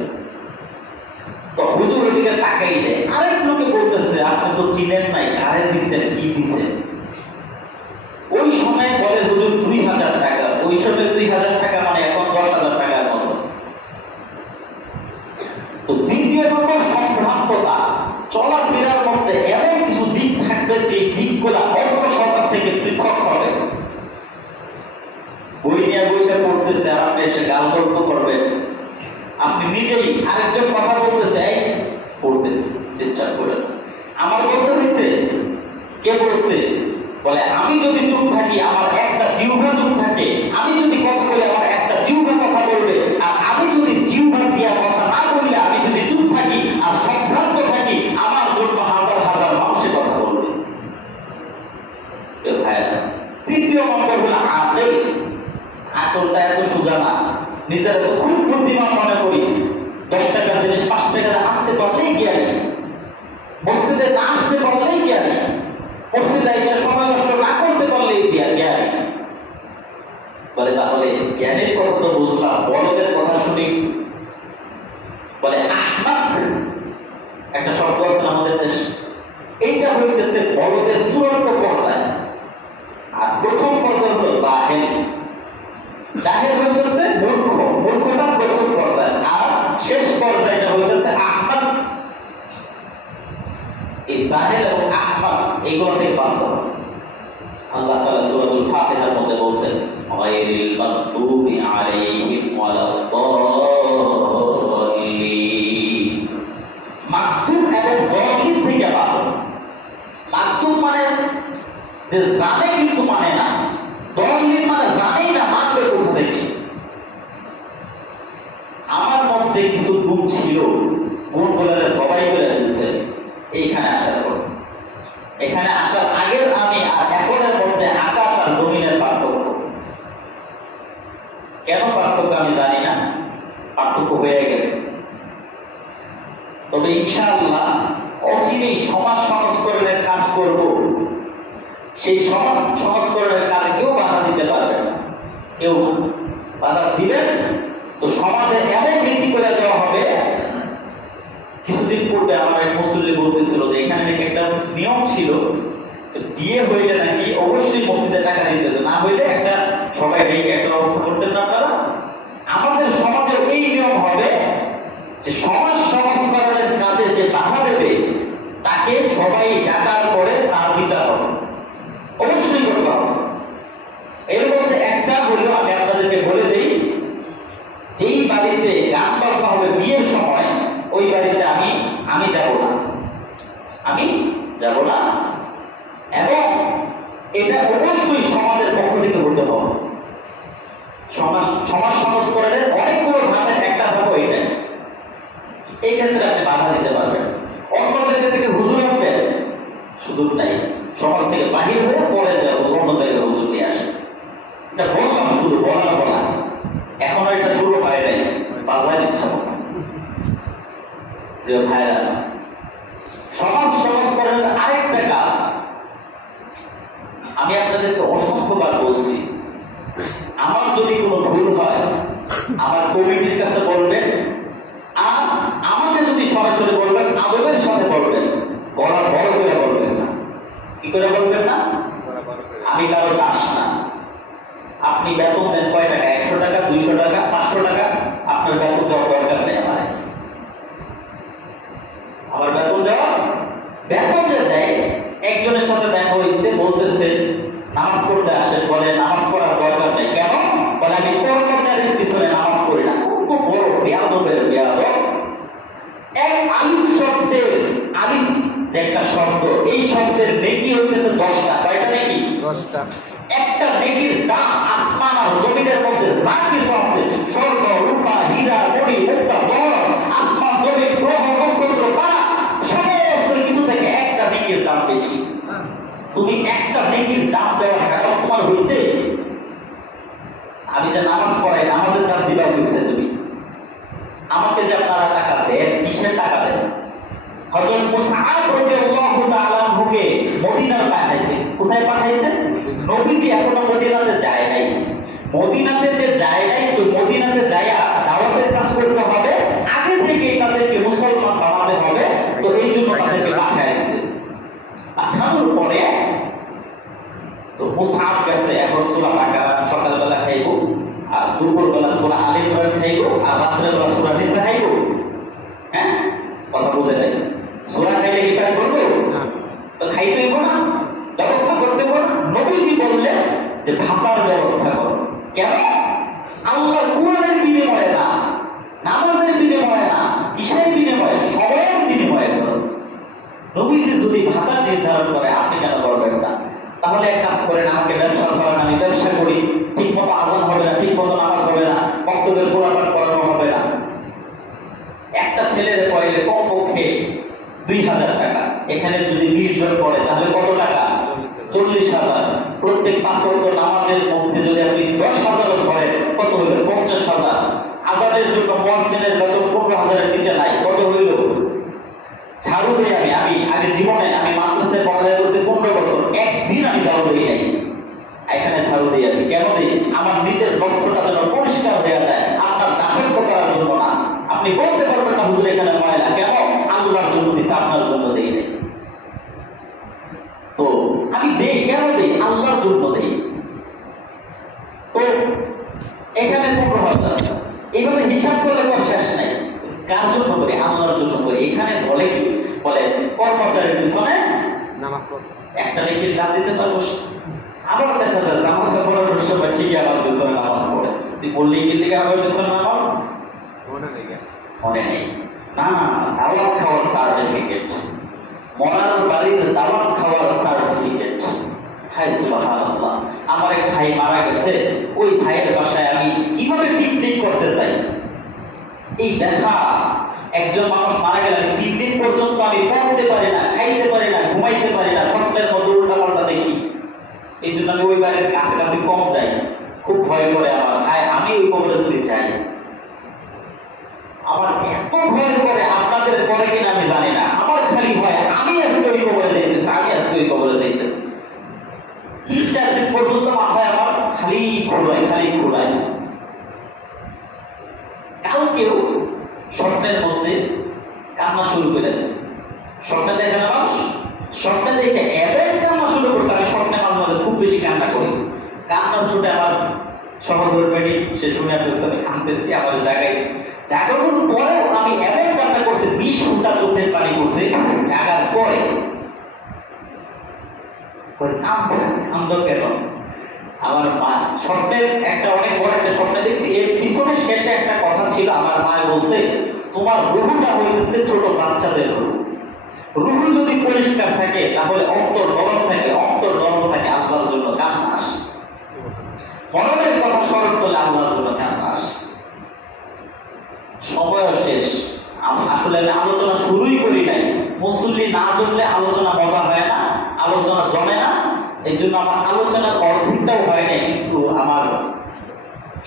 তো হুজুর ওদিকে তাকাই দেয়, আরেক লোকে বলতেছে আপনি তো চিনেন নাই, কারে দিচ্ছেন, কি দিচ্ছেন। ওই সময় বলে হুজুর 2000 টাকা, ওই সময় 2000 টাকা মানে এখন 10,000 টাকার মতো। তো দ্বিতীয় নম্বর সম্ভ্রান্ততা, চলাফেরার মধ্যে এমন কিছু দিক থাকবে যে দিকগুলা অন্য সবার থেকে পৃথক হবে। বই নিয়ে বসে পড়তেছে আর আপনি এসে গাল গল্প করবেন, আপনি নিজেই আরেকজন কথা বলতেছে এই পড়তেছে, ডিস্টার্ব করেন। আমার বলতে হয়েছে, কে বলছে? বলে আমি যদি চুপ থাকি আমার একটা জিহ্বা চুপ থাকে, আমি যদি কথা বলি আমার একটা জিহ্বা কথা বলবে, আর আমি যদি জিহ্বা দিয়া কথা না বললে, আমি যদি চুপ থাকি আর সম্ভ্রান্ত থাকি, আমার জন্য হাজার হাজার মানুষের কথা বলবে। তৃতীয় নম্বর হলো আকেল। আকলটা এত সোজা না, নিজের তো খুব বুদ্ধিমান মনে করি, 10 টাকার জিনিস 5 টাকা আনতে পারলেই জ্ঞানী, মসজিদে না আসতে পারলেই জ্ঞানী, মসজিদে এসে সময় নষ্ট না করতে পারলেই জ্ঞানী। বলে তাহলে জ্ঞানের কথা তো বুঝলাম, বড়দের কথা শুনি। বলে আহমাক একটা শব্দ আছে আমাদের দেশে, এইটা হইতেছে বড়দের চূড়ান্ত পর্যায়। আর প্রথম পর্যায় হলো জাহেল। জাহেল হইতেছে মূর্খ, মূর্খটা প্রথম পর্যায়, আর শেষ পর্যায়টা হইতেছে আহমাক। এই জাহেল এবং আহমাক এইগুলো থেকে বাঁচতে হবে। আল্লাহ তাআলা সূরাতুল ফাতিহার মধ্যে বলেন গায়রিল মাগদুবি আলাইহিম ওয়ালাদ-দাল্লিন। মাগদুব এবং দাল্লিন থেকে বাঁচো। মাগদুব মানে যে জানে কিন্তু মানে না, দাল্লিন মানে জানেই না, মানবে কোথা থেকে। আমার মধ্যে কিছু গুণ ছিল, গুণ বলে সবাই বলে দিচ্ছে এইখানে আসার পর। এখানে আসার আগের আমি আর এখনের মধ্যে আকাশ আর জমিনের পার্থক্য। কেন পার্থক্য আমি জানি না, পার্থক্য হয়ে গেছে। তবে ইনশাআল্লাহ অচিরেই সমাজ সংস্করণের কাজ করব। সেই সমাজ সংস্করণের কাজে কেউ বাধা দিতে পারবে না, কেউ বাধা দিবেন তো সমাজে এমন নীতি করে দেওয়া হবে। কিছুদিন পূর্বে আমার এক মুসল্লি বলতেছিল যে এখানে নাকি একটা নিয়ম ছিল যে বিয়ে হইলে নাকি ভাইকে একটা অবস্থা করতেন না আপনারা? আমাদের সমাজের এই নিয়ম হবে যে সমাজ সংস্কারের কাজে যে বাধা দেবে তাকে সবাই ডাকার পরে তার বিচার হবে, অবশ্যই করতে হবে। এর মধ্যে একটা হলো আমি আপনাদেরকে বলে দিই, যেই বাড়িতে গান বাজনা হবে বিয়ের সময় ওই বাড়িতে আমি যাব না, আমি যাব না। এবং এটা অবশ্যই সমাজের পক্ষ থেকে হতে হবে। সমাজ সংস্করণের অনেকগুলো ধাপের একটা ধাপ এটা, এই ক্ষেত্রে আপনি বাধা দিতে পারবেন। অন্য জায়গা থেকে হুজুর আনবেন সুযোগ নাই, সমাজ থেকে বাহির হয়ে পরে যাবো অন্য জায়গায় হুজুর নিয়ে আসে। এটা বললাম, শুধু বলা এখনো এটা শুরু হয় নাই, বাজার ইচ্ছা মতো। প্রিয় ভাইরা, সমাজ সংস্করণের আরেকটা কাজ আমি আপনাদেরকে অসংখ্যবার বলছি, আমার যদি কোনো ভুল হয় আমার কমিটির কাছে বলবেন, আর আমাকে যদি সরাসরি বলবেন আবেগের সাথে বলবেন, গলা বড় করে বলবেন না। কি করে বলবেন না? আমি কারো দাস না। আপনি বেতন দেন কয় টাকা? 100 টাকা, 200 টাকা, 500 টাকা। আপনার বেতন দেওয়ার দরকার নেই। আমার বেতন দেওয়া, বেতন যে দেয়, একজনের সাথে দেখা হয়েছে, বলতেছে নামাজ পড়তে আসেন, বলে নামাজ পড়ার দরকার নেই। কেন? বলে আমি কর্মচারীর পিছনে নামাজ পড়ি না। খুব বড় বেয়াদবের বেয়াদব। এক আলিফ শব্দের, আলিফ যে একটা শব্দ, এই শব্দের নেকি হইতেছে 10টা। কয়টা নেকি? 10টা। একটা নেকির দাম আসমান আর জমিনের মধ্যে যা কিছু আছে, স্বর্ণ, রূপা, হীরা, মণি, মুক্তা, জহর, আসমান, জমি, গ্রহ, নক্ষত্র, তারা, সমস্ত কিছু থেকে একটা নেকির দাম বেশি। তুমি একটা নেকির দাম দেওয়ার টাকা তোমার হইছে? আমি যে নামাজ পড়াই, নামাজের দাম দিবা হইছে তুমি? আমাকে যে আপনারা টাকা দেন, কিসের টাকা দেন? হযরত মুসআব রাদিয়াল্লাহু তাআলা আনহুকে মদিনায় পাঠাইছে। কোথায় পাঠাইছে? নবীজি এখনো মদিনাতে যায় নাই। মদিনাতে যে যায় নাই, তো মদিনাতে যায়া দাওয়াতের কাজ করতে হবে, আগে থেকেই তাদেরকে মুসলমান বানাতে হবে। তো এই জন্য তাদেরকে পাঠাইছে। পাঠানোর পরে তো মুসআব গেছে, এখন সূরা বাকারা সকালবেলা খাইবো, আর দুপুরবেলা সূরা আলে ইমরান খাইবো, আর রাত্রেবেলা সূরা নিসা খাইবো। হ্যাঁ, কথা বুঝে নাই? সূরা খাইলে কি পেট ভরবে? তো খাইতে হইব না, ব্যবস্থা করতে হবে। নবীজি বললেন যে ভাতার ব্যবস্থা করো। কেন? আল্লাহ কুরআনের বিনিময়ে না, নামাজের বিনিময়ে না, ইশার বিনিময়ে, সময়ের বিনিময়ে করো। নবীজি যদি ভাতা নির্ধারণ করে, আপনি কেন করবেন না? তাহলে এক কাজ করেন, আমাকে ব্যবসা করেন, আমি ব্যবসা করি, ঠিক মতো আযান হবে না, ঠিক মতো নামাজ হবে না, বক্তব্যের কোরআন পড়ানো হবে না। একটা ছেলের পয়লে কমপক্ষে 2000 টাকা। এখানে যদি 20 জন পড়ে তাহলে কত টাকা? 40,000। প্রত্যেক 5 ওয়াক্ত নামাজের মধ্যে যদি আপনি 10,000 পড়েন, কত হইল? 50,000। আযানের জন্য মুয়াজ্জিনের বেতন 15,000 এর নিচে নাই, কত হইল? ঝাড়ু দেই আমি আগে জীবনে আমি মাদ্রাসায় পড়ালেখা করতে 15 বছর, একদিন আমি ঝাড়ু দেই নাই। এখানে ঝাড়ু দিই আমি। কেন দিই? আমার নিজের বস্ত্রটা যেন পরিষ্কার হয়ে যায়, আপনার দাসত্ব করার জন্য না। আপনি বলতে পারবেন না হুজুর এখানে ময়লা, কেন? আল্লাহর জন্য দিতে, আপনার জন্য দেই নাই। তো আমি দেই, কেন দেই? আল্লাহর জন্য দেই। তো এখানে 15,000, এইভাবে হিসাব করলে কোনো শেষ নাই। কার জন্য করি? আল্লাহর জন্য করি। এখানে বলে কি? বলে কর্মচারীর পিছনে নামাজ পড়ো, একটা নেকির দাম দিতে পারবো। আবার দেখা যায় নামাজ পড়ানোর সময় ঠিকই আমার পিছনে নামাজ পড়ে। তুই বললি কি থেকে আমার পিছনে নামাজ মনে নেই? না, দাওয়াত খাওয়ার সার্টিফিকেট, মরার বাড়ির দাওয়াত খাওয়ার সার্টিফিকেট। হায় সুবহানাল্লাহ, আমার এক ভাই মারা গেছে, ওই ভাইয়ের বাসায় আমি কিভাবে পিকনিক করতে যাই, এই দেখা। একজন মানুষ মারা গেলে 3 দিন পর্যন্ত আমি পড়তে পারি না, খাইতে পারি না, ঘুমাইতে পারি না, স্বপ্নের মধ্যে উল্টা পাল্টা দেখি। এই জন্য আমি ওই বাড়ির কাছাকাছি কম যাই, খুব ভয় করে আমার। আমি ওই কবরে যদি যাই, আমার এত ভয় করে, আপনাদের পরে কিনা আমি জানি না, আমার খালি ভয় আমি আজকে ওই কবরে যাইতেছি, আমি আজকে ওই কবরে যাইতেছি। 3-4 দিন পর্যন্ত মাথায় আমার খালি ঘুরায়। কালকেও স্বপ্নের মধ্যে কান্না শুরু করে দিচ্ছে। স্বপ্নে দেখে না মানুষ, স্বপ্নে দেখে এবার কান্না শুরু করতে, আমি স্বপ্নে মাঝে মাঝে খুব বেশি কান্না করি। কান্নার চোটে আমার সহধর্মিণী সে শুনে আমি কাঁদতেছি, আমার জায়গায় জাগানোর পরেও আমি এমন কান্না করছি, 20 ফুটা চোখের পানি করছে জাগার পরে। কামদ কেন? আমার মা স্বপ্নের একটা অনেক বড় একটা স্বপ্নে দেখছি, এর পিছনের শেষে একটা কথা ছিল। আমার মা বলছে, তোমার রুহটা হইতেছে ছোট বাচ্চাদের রুহ। রুহ যদি পরিষ্কার থাকে তাহলে অন্তর নরম থাকে, অন্তর নরম থাকে আল্লাহর জন্য কান্না আসে। মরণের কথা স্মরণ করলে আল্লাহর জন্য কান্না আসে। সময় শেষ, আসলে আমি আলোচনা শুরুই করি নাই। মুসল্লি না জমলে আলোচনা মজা হয় না, আলোচনা জমে না। এই জন্য আমার আলোচনার অর্ধেকটাও হয় নাই, কিন্তু আমার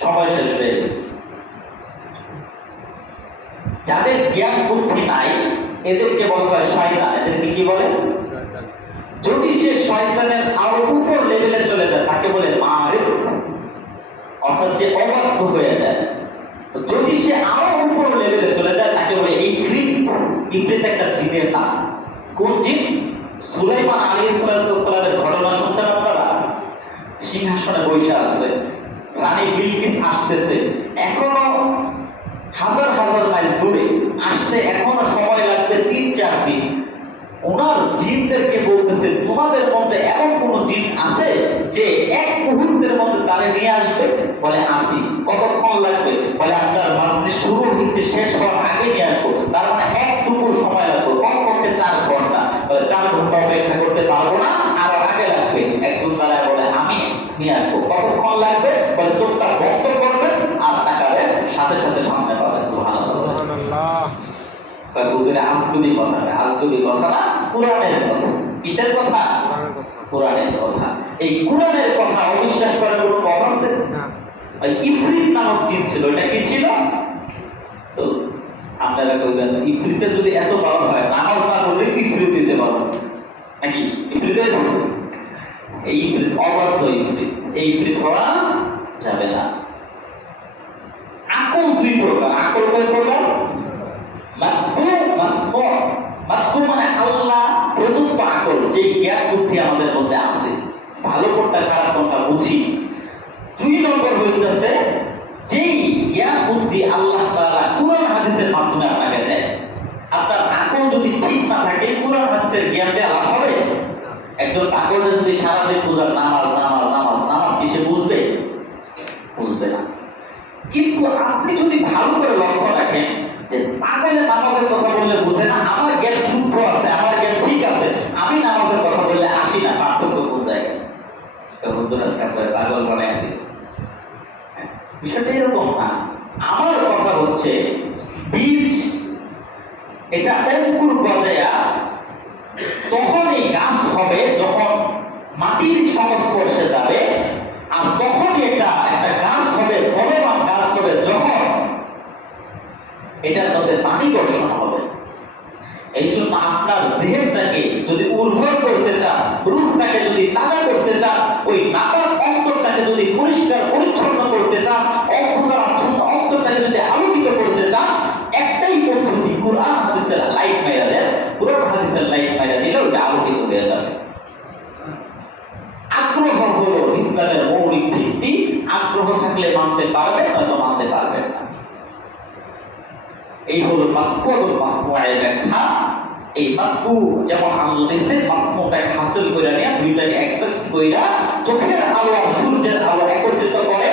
সময় শেষ হয়ে গেছে। যাদের জ্ঞান বুদ্ধি নাই এদেরকে বলা হয় শয়তান। এদেরকে কি বলে? যদি সে শয়তানের আরো উপর লেভেলে চলে যায় তাকে বলে মারিফ, অর্থাৎ যে অবাধ্য হয়ে যায়। যদি সে আরো উপর লেভেলে চলে যায় তাকে বলে ইফরিত। ইফরিত একটা জিনের নাম। কোন জিন? সুলাইমান আলাইহিস সালামের ঘটনা শুনছেন আপনারা? সিংহাসনে বসে আছে, রানী বিলকিস আসতেছে, এখনো হাজার হাজার মাইল দূরে, আসতে এখনো সময় লাগবে 3-4 দিন। ওনার জিনদেরকে বলতেছে, তোমাদের মধ্যে এমন কোন জিন আছে যে এক মুহূর্তের মধ্যে তারে নিয়ে আসবে? বলে আসি। কতক্ষণ লাগবে? বলে আপনার মাজলিস শুরু হয়েছে শেষ হওয়ার আগে নিয়ে আসবো। তার মানে 1 দুপুর সময় লাগবে, কমপক্ষে 4 ঘন্টা। বলে 4 ঘন্টা অপেক্ষা করতে পারবো না, আরো আগে লাগবে। একজন তারা বলে আমি নিয়ে আসবো। কতক্ষণ লাগবে? বলে চোখটা বন্ধ করবেন আর তাকাবেন, সাথে সাথে সামনে পাবে। সুবহানাল্লাহ। বুঝলে আজগুবি কথা না, আজগুবি কথা না, কোরআনের কথা। কিসের কথা? কোরআনের কথা। এই কোরআনের কথা অবিশ্বাস করার কোনো পথ আছে? ওই ইফরিত নামক জিন ছিল। এটা কি ছিল? তো আপনারা বলবেন ইফরিতে যদি এত পাওয়ার হয়, নামাজ না করলে ইফরিত দিতে পারো নাকি? ইফরিতে এই ইফরিত অবাধ্য ইফরিত, এই ইফরিত হওয়া যাবে না। আকল 2 প্রকার। আকল কয় প্রকার? মাসবু মানে আল্লাহ প্রদত্ত আকল, যে জ্ঞান বুদ্ধি আমাদের মধ্যে আছে, ভালো কোনটা খারাপ কোনটা বুঝি। 2 নম্বর হইতেছে যেই জ্ঞান বুদ্ধি আল্লাহ তাআলা কুরআন হাদিসের মাধ্যমে আপনাকে দেয়। আপনার আকল যদি ঠিক না থাকে, কুরআন হাদিসের জ্ঞান দিয়ে লাভ হবে? একজন পাগল যদি সারাদিন পূজার নামাজ নামাজ নামাজ নামাজ কিসে বুঝবে? বুঝবে না। কিন্তু আপনি যদি ভালো করে লক্ষ্য রাখেন যে পাগলের নামাজের কথা বললে বুঝে না, আমার জ্ঞান শুদ্ধ আছে, আমার জ্ঞান ঠিক আছে, আমি নামাজের কথা বললে আসি না, পার্থক্য কোন জায়গায়? পাগল বানায় দিই। বিষয়টা এরকম না। আমার কথা হচ্ছে বীজ এটা অঙ্কুর গজায়া তখনই গাছ হবে যখন মাটির সংস্পর্শে যাবে, আর তখনই এটা একটা গাছ হবে, বলবান গাছ হবে যখন এটার মধ্যে পানি বর্ষণ হবে। এই জন্য আপনার দেহটাকে যদি উর্বর করতে চান, রূপটাকে যদি তাজা করতে চান, ওই নাপাক অন্তরটাকে যদি পরিষ্কার পরিচ্ছন্ন করতে চান, অন্ধকারাচ্ছন্ন অন্তরটাকে যদি আলোকিত করতে চান, একটাই পদ্ধতি, কুরআন হাদিসের লাইট মাইরা দেন। কুরআন হাদিসের লাইট মাইরা দিলে ওটা আলোকিত হয়ে যাবে। আগ্রহ হলো ইসলামের মৌলিক ভিত্তি। আগ্রহ থাকলে মানতে পারবেন, হয়তো মানতে পারবেন না। এই হলো মাকবুল মাসমুআর ব্যাখ্যা। এই মাকবু যেমন আল্লাহের মাসমুটাকে হাসিল করে নিয়ে দুইটাকে অ্যাডজাস্ট কইরা চোখের আলো আর সূর্যের আলো একত্রিত করে,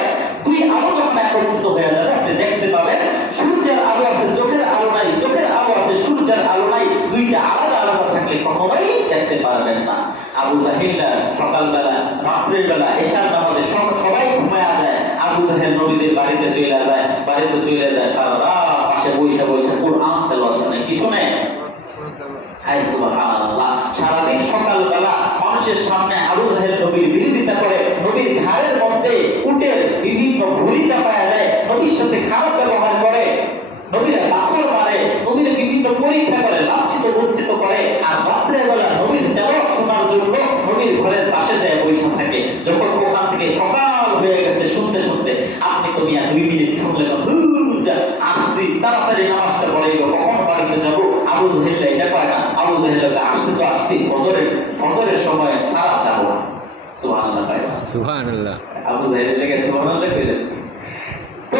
2 আলো যখন একত্রিত হয়ে যাবে আপনি দেখতে পাবেন সূর্যের আলো আছে, চোখের আলো নাই, চোখের আলো আছে, সূর্যের আলো নাই। দুইটা আলাদা আলাদা থাকলে কখনোই দেখতে পারবেন না। আবু জাহিলরা সকালবেলা, রাত্রের বেলা, এশার নামাজে সবাই ঘুমায়া যায়। আবু জাহেল নবীদের বাড়িতে চলে যায়, বাড়িতে চলে যায়, সারা রাত পাশে বৈশা বৈশা কোরআন তেলাওয়াত শোনে। কি শোনে? হায় সুবহানাল্লাহ। সারাদিন সকালবেলা মানুষের সামনে আবু জাহেল নবীর বিরোধিতা করে, নবীর ঘাড়ের মধ্যে উটের বিভিন্ন ভুঁড়ি চাপায়া দেয়, নবীর সাথে খারাপ ব্যবহার করে, নবীর পাথর মারে, নবীর বিভিন্ন পরীক্ষা করে, লাঞ্ছিত বঞ্চিত করে। আর রাত্রের বেলা নবীর তেলাওয়াত শোনার জন্য নবীর ঘরের পাশে যায় বৈশা থাকে। যখন ওখান থেকে সকাল হয়ে গেছে শুনতে শুনতে, আপনি তো মিয়া 2 মিনিট শুনলেন, আসছি তাড়াতাড়ি নামাজটা পড়ে কখন বাড়িতে যাবো। আবু জাহেল এটা পায় না, আবু জাহেল আসতে তো আসছি, ফজরের সময় সারা যাবো। সুবহানাল্লাহ। পায় না। সুবহানাল্লাহ। আবু জাহেলের লেগে সুবহানাল্লাহ কইলেন। তো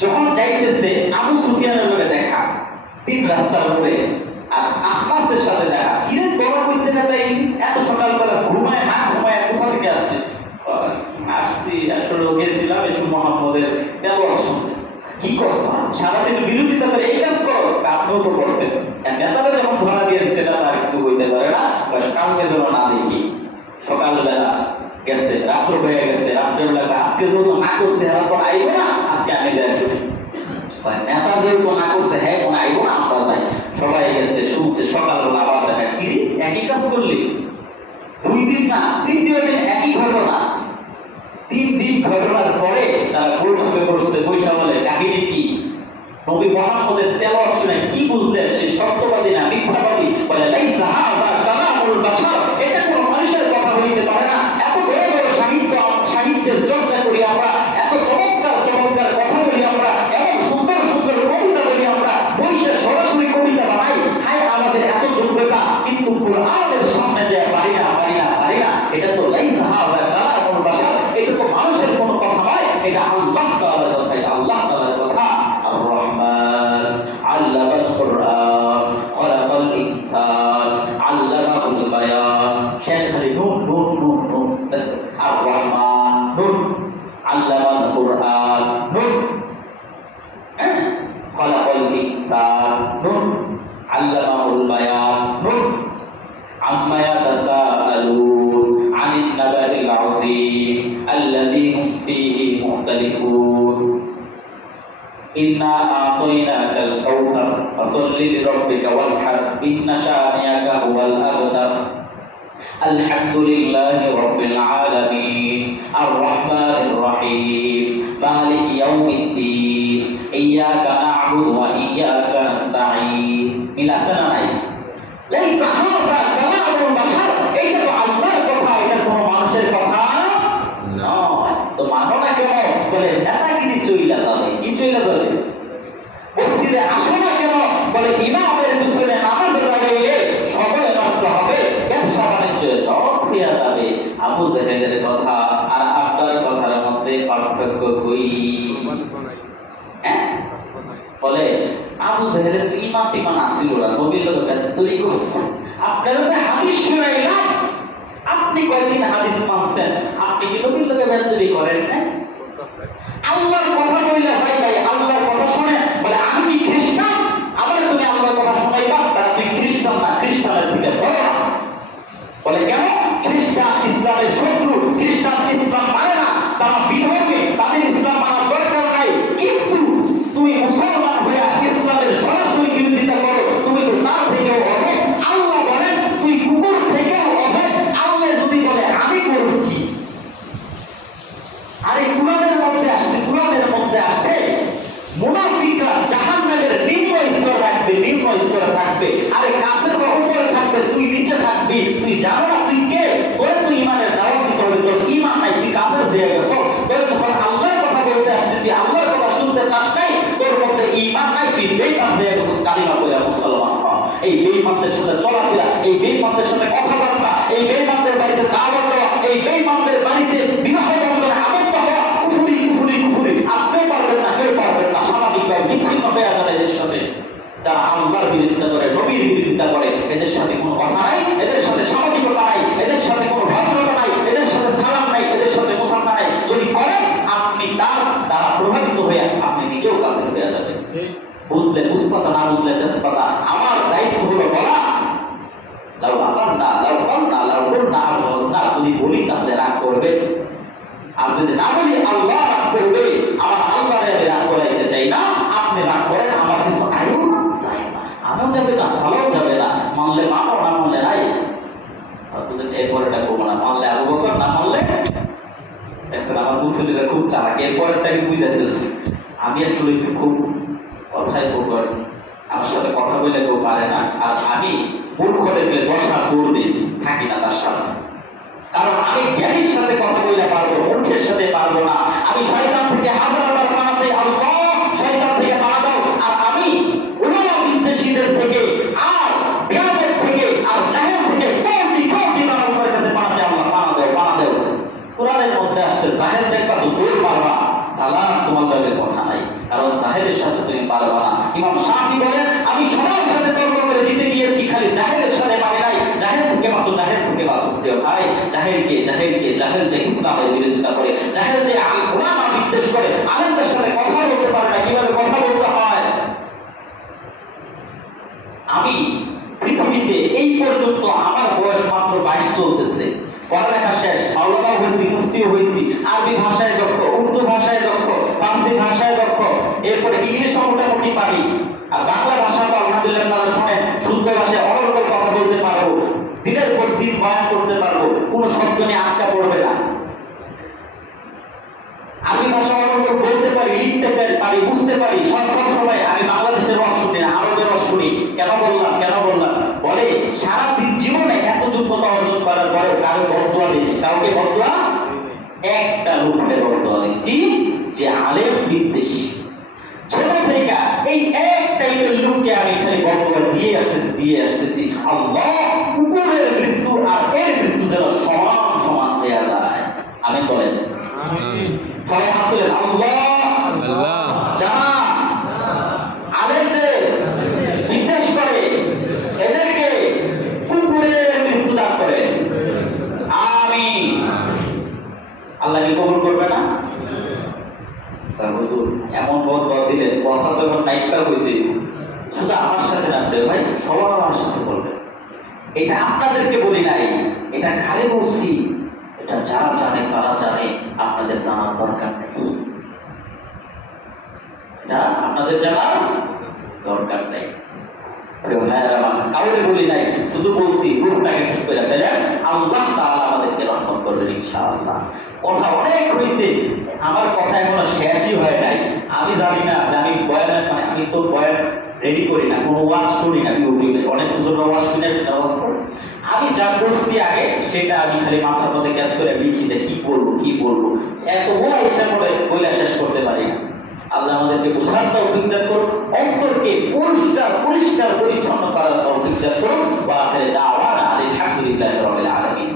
যখন যাইতেছে আবু সুফিয়ানের লগে দেখা, তিন রাস্তার উপরে, আর আহমাসের সাথে দেখা। কিরে তোরা কইতে না তাই এত সকালবেলা ঘুমায় না ঘুমায় কোথা থেকে আসছে? আসছি আসলে গেছিলাম একটু মোহাম্মদের তেলাওয়াত শুনতে। কি করছো? সারাদিন বিরোধিতা করে এই কাজ করো? আপনিও তো করছেন। নেতারা যখন ধরা দিয়ে দিচ্ছে না তার কিছু বলতে পারে না, কালকে যেন না দেখি। সকালবেলা গেছে, রাত্র হয়ে গেছে, রাত্রেবেলা আজকে যেহেতু না করছে হ্যাঁ তো আইব না, আজকে আমি যাই শুনি। নেতা যেহেতু না করছে হ্যাঁ কোনো আইব না, আমরা যাই। সবাই গেছে, শুনছে, সকালবেলা আবার দেখা কি একই কাজ করলি, 2 দিন না, তৃতীয় দিন একই ঘটনা। 3 দিন ঘটনার পরে তারা বৈঠকে বসছে, বৈশা বলে কাহিনী কি? নবী মুহাম্মদের তেলাওয়াত শুনে কি বুঝলেন? সে সত্যবাদী না মিথ্যাবাদী? বলে লাইসা হাযা কালামুল বাশার, এটা কোনো মানুষের কথা হইতে পারে না। এত বড় বড় সাহিত্যের চর্চা করি আমরা, এত চমৎকার চমৎকার কথা বলি আমরা, এমন সুন্দর সুন্দর কবিতা বলি আমরা, বৈশে সরাসরি কবিতা বানাই। হায় আমাদের এত যোগ্যতা, কিন্তু কোরআনের সামনে যায় পারি না পারি না পারি না। এটা তো লাইসা হাযা কালামুল বাশার, এটা তো মানুষের কোনো কথা নয়, এটা আল্লাহ তাআলার কথা। আল্লাহ তাআলার কথা। আর-রহমান আল্লামাল কুরআন খালাকাল ইনসান আল্লামাহুল বায়ান। শেষ খালি নুন নুন নুন নুন। আর-রহমান নুন, আল্লামাল কুরআন নুন, খালাকাল ইনসান নুন, আল্লামাহুল বায়ান নুন। আম্মা ইয়াতাসাআলুন আনিন নাবাইল আযীম আল্লাযী হুম ফীহি মুখতালিফুন। ইন্না আ'তাইনাকাল কাউসার ফাসাল্লি লিরাব্বিকা ওয়ানহার ইন্না শানিয়াকা হুয়াল আবতার। আলহামদুলিল্লাহি রাব্বিল আলামিন আর-রহমানির রহিম মালিকি ইয়াউমিদ্দিন ইয়্যাকা না'বুদু ওয়া ইয়্যাকা নাস্তাঈন। মিলাছে না নাই? লাইসা হাযা কালামুল বাশার, এইটা তো আল্লাহর কথা, এটা কোনো মানুষের কথা নয়। তো মানো না কেন? বলে নেতাগিরি চইলা যাবে। কি চইলা যাবে? মসজিদে আসো না কেন? বলে ইমামের পিছনে নামাজ পড়াইলে সময় নষ্ট হবে, ব্যবসা বাণিজ্য লস হয়ে যাবে। আবু জাহেলের কথা আর আপনার কথার মধ্যে পার্থক্য কই? বলে আবু জাহেলের তো ইমান টিমান আসছিল না, নবীর লোকের তৈরি করছে। আপনারা তো হাদিস শুনাইলাম, আপনি কয়দিন হাদিস মানছেন? আপনি কি নবীর লোকের তৈরি করেন না? আল্লাহর কথা বললে ভাই ভাই আল্লাহর কথা শুনে বলে আমি কি খ্রিস্টান? আবার তুমি আল্লাহর কথা শোনাইবা, তারা তুই খ্রিস্টান না, খ্রিস্টানের থেকে বড় না। বলে কেন? খ্রিস্টান ইসলামের শত্রু, খ্রিস্টান ইসলাম মানে না, তারা বিধর্মী, তাদের ইসলাম মানার দরকার নাই। কিন্তু তুমি মুসলমান হয়ে ইসলামের সরাসরি বিরোধিতা করো, তুমি তো তার থেকেও অনেক। আল্লাহ বলেন তুই কুকুর থেকেও অনেক। আল্লাহ যদি বলে আমি করব কি? আরে কুরআনের মধ্যে আসছে, কুরআনের মধ্যে আসছে মুনাফিকরা জাহান্নামের নিম্ন স্তরে থাকবে, নিম্ন স্তরে থাকবে। আরে কাফেররা উপরে থাকবে, তুই নিচে থাকবি। তুই জানো না তুই কে? তোরে তুই ইমানের দাওয়াত দিতে হবে, তোর ইমান নাই, তুই কাফের হয়ে গেছো। তোরে যখন আল্লাহর কথা বলতে আসছে, তুই আল্লাহর কথা শুনতে চাস নাই, তোর মধ্যে ইমান নাই, তুই বেঈমান হয়ে গেছিস। কালিমা পড়ে মুসলমান হ। এই বেঈমানদের সাথে চলাফেরা, এই বেঈমানদের সাথে কথাবার্তা, এই বেঈমানদের বাড়িতে দাওয়াত দেওয়া, এই বেঈমানদের বাড়িতে বিবাহ বন্ধনে আবদ্ধ হওয়া, কুফরি কুফরি কুফরি। আপনি পারবেন না, কেউ পারবেন না। সামাজিকভাবে বিচ্ছিন্ন হয়ে যাবে এদের সাথে। যারা আল্লাহর বিরোধিতা করে, নবীর বিরোধিতা করে, এদের সাথে কোনো কথা নাই, এদের সাথে সামাজিকতা নাই, এদের সাথে কোনো ভদ্রতা নাই, এদের সাথে সালাম নাই, এদের সাথে মুসলমান নাই। যদি করেন আপনি তার দ্বারা প্রভাবিত হয়ে আপনি নিজেও কাফের হয়ে যাবেন। বুঝলে বুঝপাতা, না বুঝলে দেশপাতা। আমার দায়িত্ব হলো বলা। লাউ আকান্না লাউ কান্না লাউ কুন্না আল্লাহ, যদি বলি তাহলে রাগ করবে। আর যদি না বলি আল্লাহ রাগ করবে। আমার আল্লাহরে আমি রাগ করাইতে চাই না। আপনি রাগ করেন, আমার কিছু আয়ু চাই না, আমিও যাবে না, সালাও যাবে না। মানলে মানো, না মানলে নাই। এরপরেটা করবো না, মানলে আবু বকর, না মানলে আমার মুসলিমরা খুব চালাক। এরপরেরটাকে বুঝে ফেলছি। আমি আসলে খুব কথাই বকর, আমার সাথে কথা বললে কেউ পারে না। আর আমি মূর্খ দেখলে বসা দৌড় দিই, থাকি না তার সাথে। কারণ আমি জ্ঞানীর সাথে কথা বলতে পারবো, মূর্খের সাথে পারবো না। আমি শয়তান থেকে হাজারবার পানা চাই, আল্লাহ শয়তান থেকে পানা দাও। আর আমি উলামা বিদ্বেষীদের থেকে, আর বেয়াদব থেকে, আর জাহেল থেকে কোটি কোটি মানুষের কাছে পানা চাই, আল্লাহ পানা দাও, পানা মধ্যে আসছে, জাহেল দেখবা তো দৌড় মারবা, সালাম তোমার লগে কথা নাই, কারণ জাহেলের সাথে তুমি পারবা না। ইমাম শাফি বলেন, আমি সবার সাথে তর্ক করে জিতে গিয়েছি, খালি জাহেলের সাথে পারি নাই। জাহেল থেকে বাঁচো, জাহেল থেকে বাঁচো। প্রিয় ভাই, জাহেল যে ইসলামের বিরোধিতা করে, জাহেল যে ওলামা বিদ্বেষ করে, আলেমদের সাথে কথা বলতে পারে না, কিভাবে কথা বলতে হয়। আমি পৃথিবীতে এই পর্যন্ত আমার বয়স মাত্র 22 চলতেছে, পড়ালেখা শেষ, মাওলানা হয়েছি, মুফতিও হয়েছি, আরবি ভাষায় দক্ষ, উর্দু ভাষায় দক্ষ, ফার্সি ভাষায় দক্ষ, এরপরে ইংলিশও মোটামুটি পারি, আর বাংলা ভাষা তো আলহামদুলিল্লাহ আপনারা শোনেন, শুদ্ধ ভাষায় অনর্গল কথা বলতে পারবো, দিনের পর দিন বয়ান করতে পারবো, কোনো শব্দ নিয়ে আটকা পড়বে না। আরবি ভাষা অনর্গল বলতে পারি, লিখতে পারি, বুঝতে পারি, সব সময়। আমি বাংলাদেশের রস শুনি না, আরবের রস শুনি। কেন বললাম বলে সারাদিন জীবনে এত যোগ্যতা অর্জন করার পরেও কারো বদুয়া দিই, কাউকে বদুয়া, একটা লোকের বদুয়া দিচ্ছি যে আলেম বিদ্বেষী। ছোট থেকে এই এক টাইপের লোককে আমি খালি বদুয়া দিয়ে আসতেছি। আল্লাহ কুকুরের মৃত্যু আর এর মৃত্যু যেন সমান দেয়া যায়। আমি বলেন সবাই হাত তুলেন। আল্লাহ যারা আলেমদের বিদ্বেষ করে, এদেরকে কুকুরের মৃত্যু দান করে। আমিন। আল্লাহ কি কবুল করবে না? হুজুর এমন বদুয়া দিলেন, কথা তো এখন নাইকা হইতে, শুধু আমার সাথে না ভাই, সবার আমার সাথে বলবেন। এটা আপনাদেরকে বলি নাই, এটা কারে বলছি, এটা যারা জানে তারা জানে, আপনাদের জানার দরকার নেই। এটা আপনাদের জানার দরকার নেই। কাউকে বলি নাই, শুধু বলছি রূপটাকে ঠিক করে ফেলেন, আল্লাহ তাআলা আমাদেরকে রহমত করবেন ইনশাআল্লাহ। কথা অনেক হয়েছে, আমার কথা এখনো শেষই হয় নাই। আমি জানি না যে আমি বয়ানের আমি তো বয়ান রেডি করি না, কোনো ওয়াজ শুনি না ইউটিউবে, অনেক হুজুর ওয়াজ শুনে ওয়াজ করে। আমি যা বলছি আগে সেটা আমি খালি মাথার মধ্যে গ্যাস করে লিখি যে কি বলবো, এত বলা ইচ্ছা করে বইলা শেষ করতে পারি না। আল্লাহ আমাদেরকে বোঝার তৌফিক দান করুন, অন্তরকে পরিষ্কার পরিচ্ছন্ন করার তৌফিক দান করুন। ওয়া আখির দাওয়ানা আলহামদুলিল্লাহি রাব্বিল আলামিন।